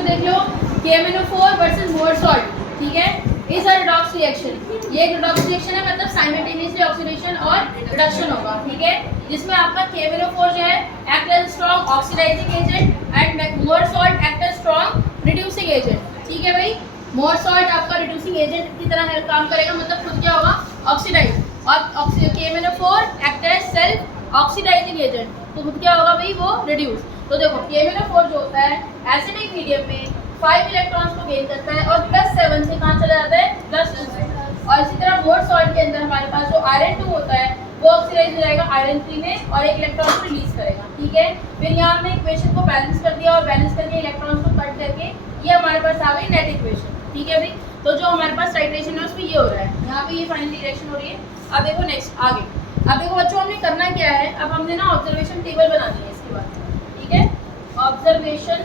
बच्चों देख लो KMnO4 versus मोर salt, ठीक है, इज अ रिडॉक्स रिएक्शन। ये एक रिडॉक्स रिएक्शन है, मतलब साइमल्टेनियसली ऑक्सीडेशन और रिडक्शन होगा, ठीक है, जिसमें आपका KMnO4 जो है act as strong oxidising agent and Mohr salt act as strong reducing agent, ठीक है भाई। मोर सॉल्ट आपका रिड्यूसिंग एजेंट की तरह काम करेगा, मतलब खुद क्या होगा, ऑक्सीडाइज, और KMnO4 act as self oxidising agent, तो खुद क्या होगा भाई, वो रिड्यूस। तो देखो KMnO4 जो होता है एसिडिक मीडियम में 5 इलेक्ट्रॉन्स को गेन करता है और +7 से कहाँ चला जाता है, +2 से। और इसी तरह मोर सॉल्ट के अंदर हमारे पास जो आयरन 2 होता है वो ऑक्सीडाइज हो जाएगा आयरन 3 में और एक इलेक्ट्रॉन को रिलीज करेगा, ठीक है। फिर यहाँ हमने इक्वेशन को बैलेंस कर दिया और बैलेंस करके इलेक्ट्रॉन्स को कट करके ये हमारे पास आ गई नेट इक्वेशन, ठीक है भाई। तो जो हमारे पास टाइट्रेशन है उसमें ये हो रहा है, यहाँ पे ये फाइनल रिएक्शन हो रही है। अब देखो नेक्स्ट आगे, अब देखो बच्चों हमने करना क्या है, अब हमने ना ऑब्जर्वेशन टेबल बनानी है इसके बाद, ठीक है, ऑब्जर्वेशन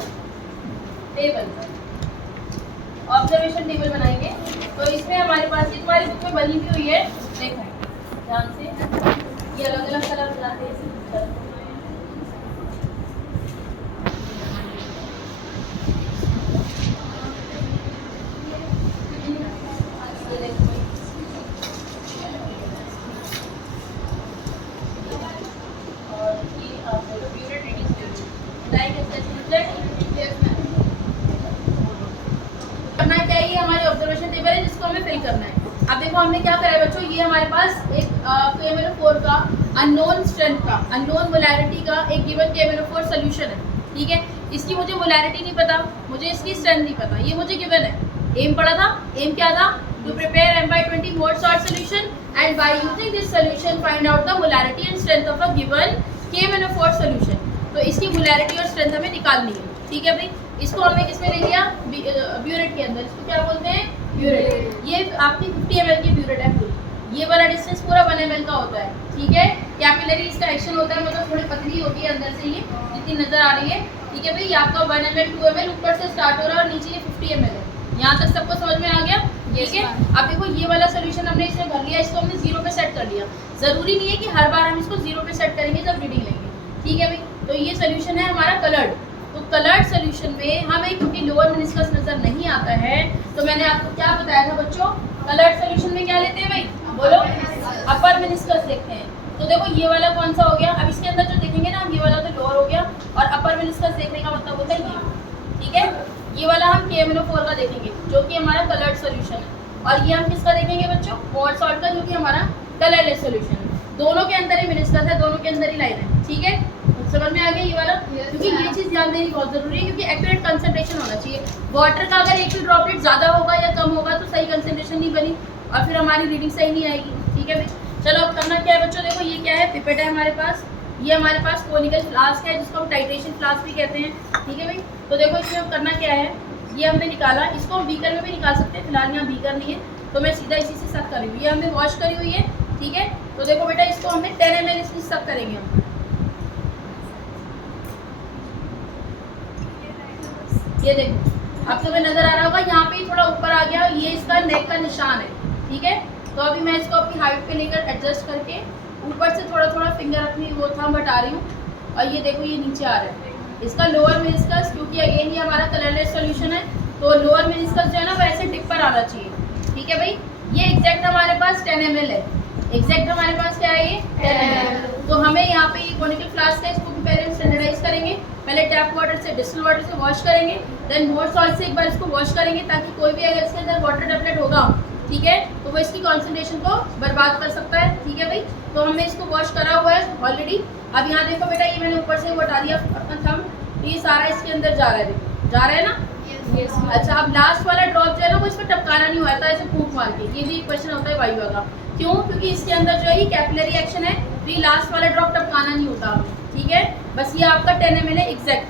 टेबल बनाएंगे। तो इसमें हमारे पास ये तुम्हारी बुक में बनी भी हुई है, देखो ध्यान से, ये अलग अलग कलर बनाते हैं। करना क्या है, ये हमारी ऑब्जर्वेशन टेबल है जिसको हमें फिल करना है। अब देखो हमने क्या करा है बच्चों, ये हमारे पास एक KMnO4 का अननोन स्ट्रेंथ का, अननोन मोलैरिटी का एक गिवन KMnO4 सोल्यूशन है, ठीक है। इसकी मुझे मोलैरिटी नहीं पता, मुझे इसकी स्ट्रेंथ नहीं पता, ये मुझे गिवन है। एम पढ़ा था, एम क्या था, to prepare M/20 Mohr salt solution and by using this solution find out the molarity and strength of a given KMnO4 solution. तो इसकी मोलैरिटी और स्ट्रेंथ हमें निकालनी है, ठीक है भाई। इसको हमने किसमें ले लिया, ब्यूरेट के अंदर, इसको क्या बोलते हैं, ब्यूरेट। ये आपकी 50 ml की ब्यूरेट है पूरी, ये वाला डिस्टेंस पूरा 1 ml का होता है, ठीक है। कैपिलरी इसका एक्शन होता है, मतलब थोड़ी पतली होती है अंदर से, ये जितनी नजर आ रही है, ठीक है भाई। ये आपका 1 ml 2 ml ऊपर से स्टार्ट हो रहा है और नीचे ये 50 ml है। यहाँ तक सबको समझ में आ गया, ठीक है। अब देखो ये वाला सोल्यूशन हमने इसमें भर लिया, इसको हमने 0 पे सेट कर लिया। जरूरी नहीं है कि हर बार हम इसको 0 पे सेट करेंगे जब रीडिंग लेंगे, ठीक है भाई। तो ये सोल्यूशन है हमारा कलर्ड। तो कलर्ड सोल्यूशन में हमें क्योंकि लोअर मेनिस्कस नजर नहीं आता है, तो मैंने आपको क्या बताया था बच्चों, कलर्ड सोल्यूशन में क्या लेते हैं भाई, बोलो, अपर मेनिस्कस देखते हैं। तो देखो ये वाला कौन सा हो गया, अब इसके अंदर जो देखेंगे ना, ये वाला तो लोअर हो गया, और अपर मेनिस्कस देखने का मतलब होता है ये, ठीक है। ये वाला हम KMnO4 का देखेंगे जो कि हमारा कलर्ड सोल्यूशन है, और ये हम किसका देखेंगे बच्चों, मोर सॉल्ट का, जो कि हमारा कलरलेस सोल्यूशन है। दोनों के अंदर ही मेनिस्कस है, दोनों के अंदर ही लाइन है, ठीक है। समझ में आ गया ये वाला, क्योंकि ये चीज़ ध्यान देनी बहुत जरूरी है, क्योंकि एक्यूरेट कंसंट्रेशन होना चाहिए। वाटर का अगर एक भी ड्रॉपलेट ज़्यादा होगा या कम होगा तो सही कंसंट्रेशन नहीं बनी और फिर हमारी रीडिंग सही नहीं आएगी, ठीक है भाई। चलो अब करना क्या है बच्चों, देखो ये क्या है, पिपेट है हमारे पास, ये हमारे पास कोनिकल फ्लास्क है जिसको हम टाइट्रेशन फ्लास्क भी कहते हैं, ठीक है भाई। तो देखो इसमें हम करना क्या है, ये हमने निकाला, इसको हम बीकर में भी निकाल सकते हैं, फिलहाल यहाँ बीकर नहीं है तो मैं सीधा इसी से सक करी हुई, ये हमने वॉश करी हुई है, ठीक है। तो देखो बेटा इसको हमने 10 ml इसमें सक करेंगे हम, ये देखो अब तुम्हें नजर आ रहा होगा, यहाँ पे थोड़ा ऊपर आ गया, ये इसका नेक का निशान है, ठीक है। तो अभी मैं इसको अपनी हाइट पे लेकर एडजस्ट करके ऊपर से थोड़ा थोड़ा फिंगर अपनी वो थंब हटा रही हूँ, और ये देखो ये नीचे आ रहा है इसका लोअर मेनिस्कस, क्योंकि अगेन ये हमारा कलरलेस सोल्यूशन है, तो लोअर मेनिस्कस जो है ना वैसे टिप पर आना चाहिए, ठीक है भाई। ये एग्जैक्ट हमारे पास 10 ml है, एग्जैक्ट हमारे पास क्या है, ये 10 ml। तो हमें यहाँ पे ये कोनिकल फ्लास्क है, इसको पहले स्टैंडर्डाइज करेंगे, पहले टैप वाटर से डिस्टिल वाटर से वॉश करेंगे, देन मोर सॉल्ट से एक बार इसको वॉश करेंगे, ताकि कोई भी अगर इसके अंदर वाटर टेबलेट होगा, ठीक है, तो वो इसकी कॉन्सेंट्रेशन को बर्बाद कर सकता है, ठीक है भाई। तो हमने इसको वॉश करा हुआ है ऑलरेडी। अब यहाँ देखो बेटा, ये मैंने ऊपर से वो हटा दिया अपना थंब, तो ये सारा इसके अंदर जा रहा है, देखो जा रहा है ना, अच्छा। अब लास्ट वाला ड्रॉप जो है ना वो इसमें टपकाना नहीं हुआ था ऐसे फूंक मार के, ये भी क्वेश्चन होता है वायु का, क्यों, क्योंकि इसके अंदर जो है ये कैपिलरी एक्शन है, तो ये लास्ट वाला ड्रॉप टपकाना नहीं होता, ठीक है। बस ये आपका 10 ml है एग्जैक्ट,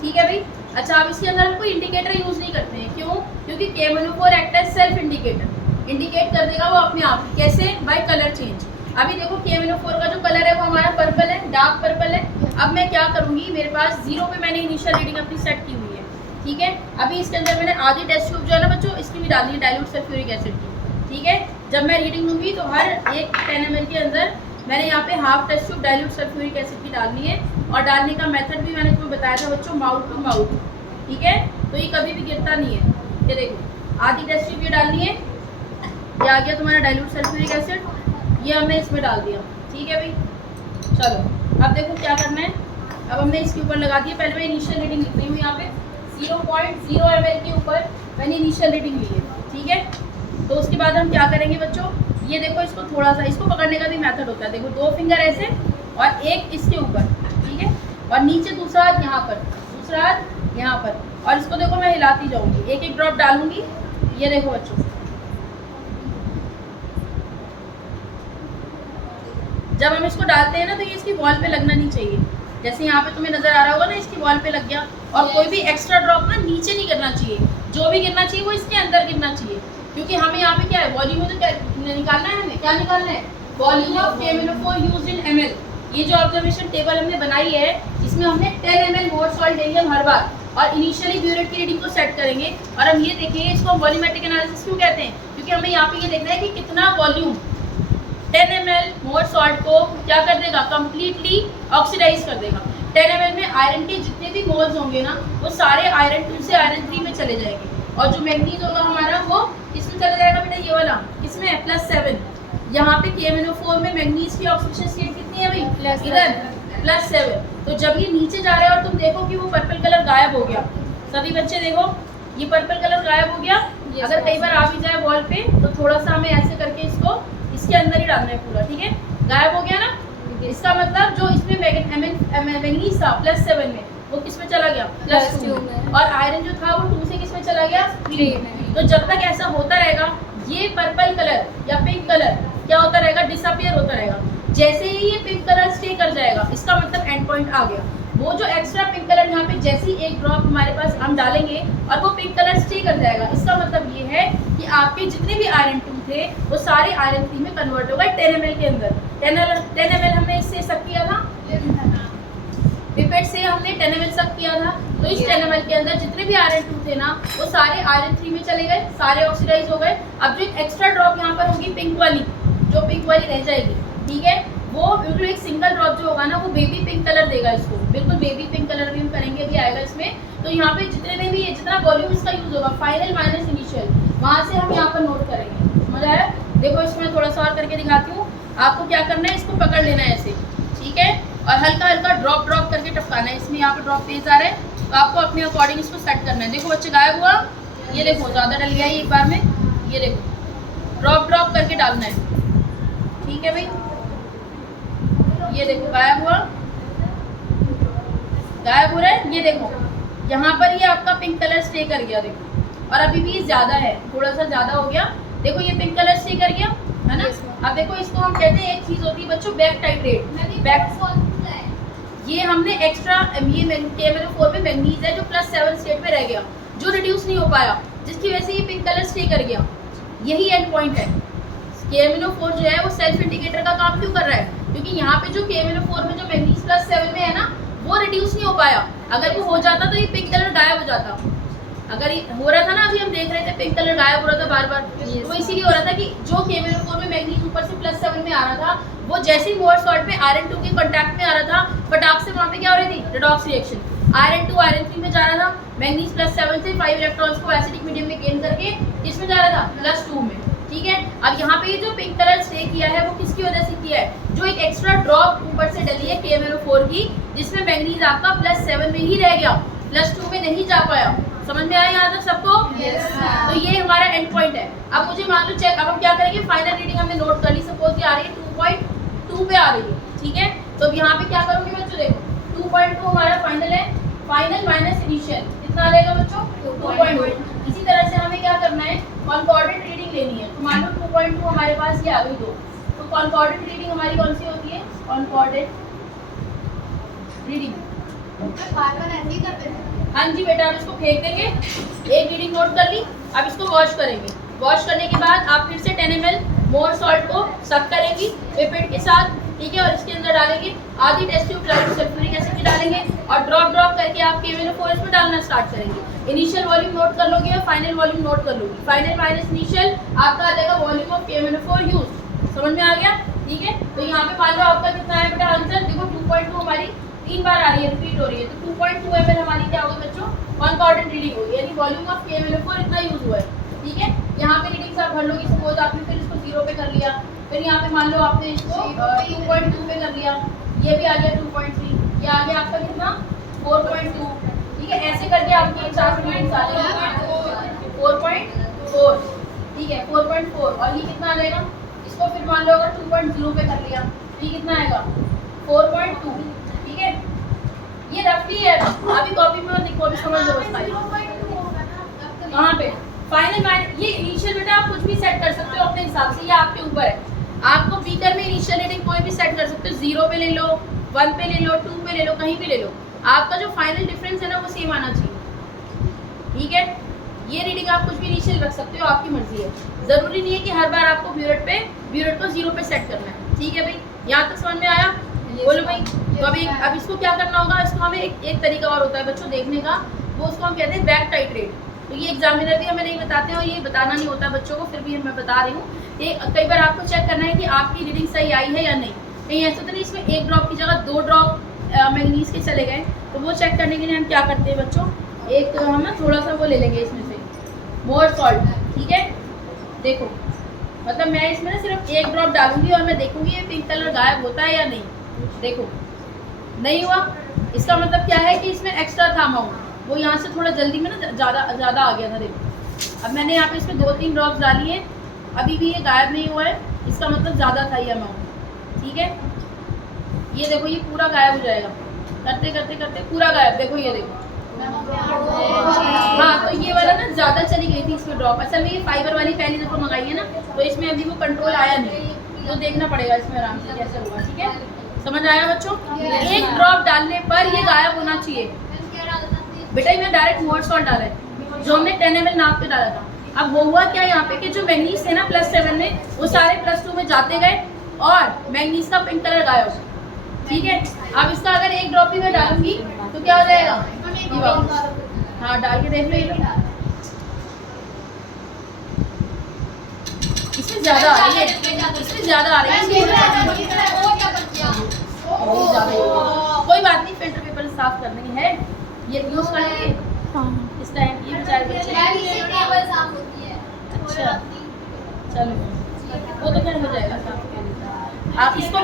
ठीक है भाई। अच्छा, अब इसके अंदर हम कोई इंडिकेटर यूज नहीं करते हैं, क्यों, क्योंकि KMnO4 act as self indicator, indicate कर देगा वो अपने आप ही, कैसे, बाय कलर चेंज। अभी देखो KMnO4 का जो कलर है वो हमारा पर्पल है, डार्क पर्पल है। अब मैं क्या करूंगी, मेरे पास 0 पे मैंने इनिशियल रीडिंग अपनी सेट की हुई है, ठीक है। अभी इसके अंदर मैंने आधी टेस्ट ट्यूब जो है ना बच्चों इसकी भी डालनी है, डाइल्यूट सल्फ्यूरिक एसिड की, ठीक है। जब मैं रीडिंग लूँगी तो हर एक 10 ml के अंदर मैंने यहाँ पे half test tube dilute sulphuric acid की डालनी है, और डालने का मेथड भी मैंने तुम्हें बताया था बच्चों, माउथ टू माउथ, ठीक है, तो ये कभी भी गिरता नहीं है। ये देखो आधी टेस्ट ट्यूब ये डालनी है, ये आ गया तुम्हारा डाइल्यूट सल्फ्यूरिक एसिड, ये हमने इसमें डाल दिया। ठीक है भाई, चलो अब देखो क्या करना है। अब हमने इसके ऊपर लगा दिया, पहले मैं इनिशियल रीडिंग लिख रही हूँ यहाँ पे 0.0 ml के ऊपर मैंने इनिशियल रीडिंग ली है। ठीक है, तो उसके बाद हम क्या करेंगे बच्चों, ये देखो इसको थोड़ा सा, इसको पकड़ने का भी मेथड होता है। देखो 2 फिंगर ऐसे और एक इसके ऊपर, ठीक है, और नीचे दूसरा हाथ यहाँ पर, दूसरा हाथ यहाँ पर, और इसको देखो मैं हिलाती जाऊंगी, एक एक ड्रॉप डालूंगी। ये देखो बच्चों, जब हम इसको डालते हैं ना तो ये इसकी वॉल पे लगना नहीं चाहिए। जैसे यहाँ पे तुम्हें नजर आ रहा होगा ना, इसकी वॉल पे लग गया। और कोई भी एक्स्ट्रा ड्रॉप ना नीचे नहीं गिरना चाहिए, जो भी गिरना चाहिए वो इसके अंदर गिरना चाहिए, क्योंकि हमें यहाँ पे क्या है, वॉल्यूम में तो क्या निकालना है, हमें क्या निकालना है, volume of KMnO4 used in ml। ये जो ऑब्जर्वेशन टेबल हमने बनाई है, इसमें हमने 10 ml मोर सॉल्ट देंगे हम हर बार, और इनिशियली ब्यूरेट की रीडिंग को सेट करेंगे। और हम ये देखेंगे, इसको हम वॉल्यूमेट्रिक एनालिसिस क्यों कहते हैं, क्योंकि हमें यहाँ पे ये देखना है कि कितना वॉल्यूम 10 ml मोर सॉल्ट को क्या कर देगा, कंप्लीटली ऑक्सीडाइज कर देगा। 10 ml में आयरन के जितने भी मोल्स होंगे ना, वो सारे आयरन 2 से आयरन 3 में चले जाएंगे, और जो मैग्नीज होगा हमारा वो किसमें चला जाएगा बेटा, ये वाला किसमें है, +7। यहाँ पे KMnO4 में मैग्नीज की ऑक्सीडेशन स्टेट कितनी है भाई, इधर +7। तो जब ये नीचे जा रहा है और तुम देखो कि वो पर्पल कलर गायब हो गया, सभी बच्चे देखो ये पर्पल कलर गायब हो गया। अगर कई बार आ भी जाए वॉल पे तो थोड़ा सा हमें ऐसे करके इसको इसके अंदर ही डालना है पूरा, ठीक है, गायब हो गया ना। इसका मतलब जो इसमें मैग्नीज था +7 में, वो किस में चला गया, +2 में, और आयरन जो था वो 2 से किस में चला गया, 3 में। तो जब तक ऐसा होता रहेगा, ये पर्पल कलर या पिंक कलर क्या होता रहेगा, डिसअपियर होता रहेगा। जैसे ही ये पिंक कलर स्टे कर जाएगा, इसका मतलब एंड पॉइंट आ गया। वो जो एक्स्ट्रा पिंक कलर यहाँ पे जैसे ही एक ड्रॉप हमारे पास हम डालेंगे और वो पिंक कलर स्टे कर जाएगा, इसका मतलब ये है कि आपके जितने भी आयरन 2 थे वो सारे आयरन 3 में कन्वर्ट हो गए 10 ml के अंदर। 10 ml हमने इससे सक किया था, पिपेट से हमने 10 ml सक किया था। तो इस 10 ml के अंदर जितने भी आयरन 2 थे ना, वो सारे आयरन 3 में चले गए, सारे ऑक्सीडाइज हो गए। अब जो एक्स्ट्रा ड्रॉप यहाँ पर होगी पिंक वाली, जो पिंक वाली रह जाएगी, ठीक है, वो बिल्कुल एक सिंगल ड्रॉप जो होगा ना, वो बेबी पिंक कलर देगा इसको, बिल्कुल बेबी पिंक कलर भी हम करेंगे, भी आएगा इसमें। तो यहाँ पे जितने में भी जितना वॉल्यूम इसका यूज होगा, फाइनल माइनस इनिशियल, वहाँ से हम यहाँ पर नोट करेंगे। समझ आया? देखो इसमें थोड़ा सा और करके दिखाती हूँ। आपको क्या करना है, इसको पकड़ लेना है ऐसे, ठीक है, और हल्का हल्का ड्रॉप ड्रॉप करके टपकाना है। इसमें यहाँ पे ड्रॉप तेज आ रहा है, तो आपको अपने अकॉर्डिंग इसको सेट करना है। देखो बच्चे गायब हुआ, ये देखो ज़्यादा डल गया है एक बार में, ये देखो ड्रॉप ड्रॉप करके डालना है, ठीक है भाई। ये देखो गायब हुआ, गायब हो रहा है, ये देखो यहाँ पर ये आपका पिंक कलर स्टे कर गया, देखो, और अभी भी ये ज़्यादा है, थोड़ा सा ज़्यादा हो गया, देखो ये पिंक कलर स्टे कर गया है ना। अब देखो इसको हम कहते हैं, एक चीज़ होती है बच्चों बैक टाइट्रेट। बैक ये हमने एक्स्ट्रा, ये KMnO4 में मैग्नीज है जो +7 स्टेट में रह गया, जो रिड्यूस नहीं हो पाया, जिसकी वजह से ये पिंक कलर स्टे कर गया। यही एंड पॉइंट है। KMnO4 जो है वो सेल्फ इंडिकेटर का काम क्यों कर रहा है, क्योंकि यहाँ पे जो KMnO4 में जो मैग्नीज +7 में है ना, वो रिड्यूस नहीं हो पाया। अगर वो हो जाता तो ये पिंक कलर गायब हो जाता। अगर ये हो रहा था ना, अभी हम देख रहे थे पिंक कलर गायब हो रहा था बार बार, तो इसीलिए हो रहा था कि जो KMnO4 में मैग्नीज ऊपर से +7 में आ रहा था, वो जैसे ही मोर सॉल्ट में आयरन 2 के कॉन्टैक्ट में आ रहा था, फटाक से वहाँ पे क्या हो रही थी, रिडॉक्स रिएक्शन। आयरन 2 आयरन 3 में जा रहा था, मैग्नीज +7 से 5 इलेक्ट्रॉन्स को एसिडिक मीडियम में गेन करके किस में जा रहा था, +2 में, ठीक है। अब यहाँ पे ये जो पिंक कलर स्टे किया है, वो किसकी वजह से किया है, जो एक एक्स्ट्रा ड्रॉप ऊपर से डली है KMnO4 की, जिसमें मैग्नीज आपका +7 में ही रह गया, +2 में नहीं जा पाया। समझ में आया यहाँ तक सबको? yes, तो ये हमारा एंड पॉइंट है। अब मुझे मान लो चेक, अब हम क्या करेंगे, फाइनल रीडिंग हमने नोट कर ली, सपोज ये आ रही है 2.2 पे आ रही है, ठीक है। तो अब यहाँ पे क्या करोगे बच्चों, देखो 2.2 हमारा फाइनल है, फाइनल माइनस इनिशियल कितना आ जाएगा बच्चों, 2.2। इसी तरह से हमें क्या करना है, कॉन्कॉर्डेंट रीडिंग लेनी है। तो मान लो 2.2 हमारे पास ये आ गई 2, तो कॉन्कॉर्डेंट रीडिंग हमारी कौन सी होती है, कॉन्कॉर्डेंट रीडिंग बार-बार ऐसे ही करते हैं। हाँ जी बेटा, आप इसको फेंक देंगे, एक रीडिंग नोट कर ली। अब इसको वॉश करेंगे, वॉश करने के बाद आप फिर से 10 ml मोर सॉल्ट को सक करेंगी पिपेट के साथ, ठीक है, और इसके अंदर डालेंगे आधी टेस्ट ट्यूब सल्फ्यूरिक एसिड की डालेंगे, और ड्रॉप ड्रॉप करके आप KMnO4 इसमें डालना स्टार्ट करेंगे। इनिशियल वॉल्यूम नोट कर लोगे और फाइनल वॉल्यूम नोट कर लोगे। फाइनल माइनस इनिशियल आपका आ जाएगा वॉल्यूम ऑफ KMnO4 यूज। समझ में आ गया? ठीक है, तो यहाँ पे मान लो आपका कितना है बेटा आंसर, देखो 2.2 हमारी 3 बार आ रही है, रिपीट हो रही है, तो 2.2 ml हमारी क्या होगी बच्चों, कॉन्कॉर्डेंट रीडिंग होगी, यानी वॉल्यूम ऑफ KMnO4 इतना यूज हुआ है, ठीक है। यहाँ पे रीडिंग्स आप भर लोगे, सपोज आपने फिर इसको 0 पे कर लिया, फिर यहाँ पे मान लो आपने इसको 2.2 पे कर लिया, ये भी आ गया 2.3, ये आ गया आपका कितना 4.2, ठीक है। ऐसे करके आपके 4 रीडिंग्स आ जाएंगे 4.4, ठीक है 4.4, और ये कितना आ जाएगा, इसको फिर मान लो अगर 2.0 पे कर लिया, ये कितना आएगा 4.2, ठीक है। ये रफली है, अभी कॉपी में देखो, अभी समझ लो बस खाली कहाँ पे फाइनल मान। ये इनिशियल बेटा आप कुछ भी सेट कर सकते हो अपने हिसाब से, ये आपके ऊपर है। आपको बीकर में इनिशियल रीडिंग कोई भी सेट कर सकते हो, 0 पे ले लो, 1 पे ले लो, 2 पे ले लो, कहीं भी ले लो, आपका जो फाइनल डिफरेंस है ना वो सेम आना चाहिए, ठीक है। ये रीडिंग आप कुछ भी इनिशियल रख सकते हो, आपकी मर्जी है, जरूरी नहीं है कि हर बार आपको ब्यूरेट को 0 पे सेट करना है, ठीक है भाई। यहाँ तक समझ में आया, बोलो भाई। तो अब इसको क्या करना होगा, इसको हमें एक तरीका और होता है बच्चों देखने का, वो उसको हम कहते हैं बैक टाइट्रेट। तो ये एग्जामिनर भी हमें नहीं बताते हैं और ये बताना नहीं होता बच्चों को, फिर भी मैं बता रही हूँ। ये कई बार आपको चेक करना है कि आपकी रीडिंग सही आई है या नहीं, कहीं ऐसा तो नहीं इसमें 1 ड्रॉप की जगह 2 ड्रॉप मैग्नीज के चले गए, तो वो चेक करने के लिए हम क्या करते हैं बच्चों, एक हम ना थोड़ा सा वो ले लेंगे इसमें से मोर सॉल्ट, ठीक है। देखो मतलब मैं इसमें ना सिर्फ 1 ड्रॉप डालूंगी और मैं देखूंगी ये पिंक कलर गायब होता है या नहीं। देखो नहीं हुआ, इसका मतलब क्या है कि इसमें एक्स्ट्रा था अमाउंट, वो यहाँ से थोड़ा जल्दी में ना ज़्यादा आ गया था। देखो अब मैंने यहाँ पे इसमें 2-3 ड्रॉप्स डाली है, अभी भी ये गायब नहीं हुआ है, इसका मतलब ज़्यादा था ये अमाउंट, ठीक है। ये देखो ये पूरा गायब हो जाएगा, करते करते करते पूरा गायब, देखो ये देखो। हाँ तो ये वाला ना ज़्यादा चली गई थी इसमें ड्रॉप, असल में ये फाइबर वाली पहली दफ़ा मंगाई है ना, तो इसमें अभी वो कंट्रोल आया नहीं, तो देखना पड़ेगा इसमें आराम से कैसे होगा, ठीक है। समझ आया बच्चों, 1 ड्रॉप डालने पर ये गायब होना चाहिए बेटा। मैं डायरेक्ट मोर सॉल्ट डाला है जो हमने 10 ml नाप के डाला था। अब वो हुआ क्या यहाँ पे कि जो मैग्नीज थे ना +7 में, वो सारे +2 में जाते गए और मैग्नीज का पिंक कलर गायब, ठीक है। अब इसका अगर 1 ड्रॉप भी मैं डालूंगी तो क्या हो जाएगा, हाँ डाल के देख लो, इसमें ज़्यादा आ रही है, इसमें ज़्यादा आ रही है, कोई बात नहीं, फिल्टर पेपर साफ करनी है, ये यूज कर लेंगे इस टाइम, ये बेचारे बच्चे। अच्छा चलो वो तो फिर हो जाएगा साफ, आप इसको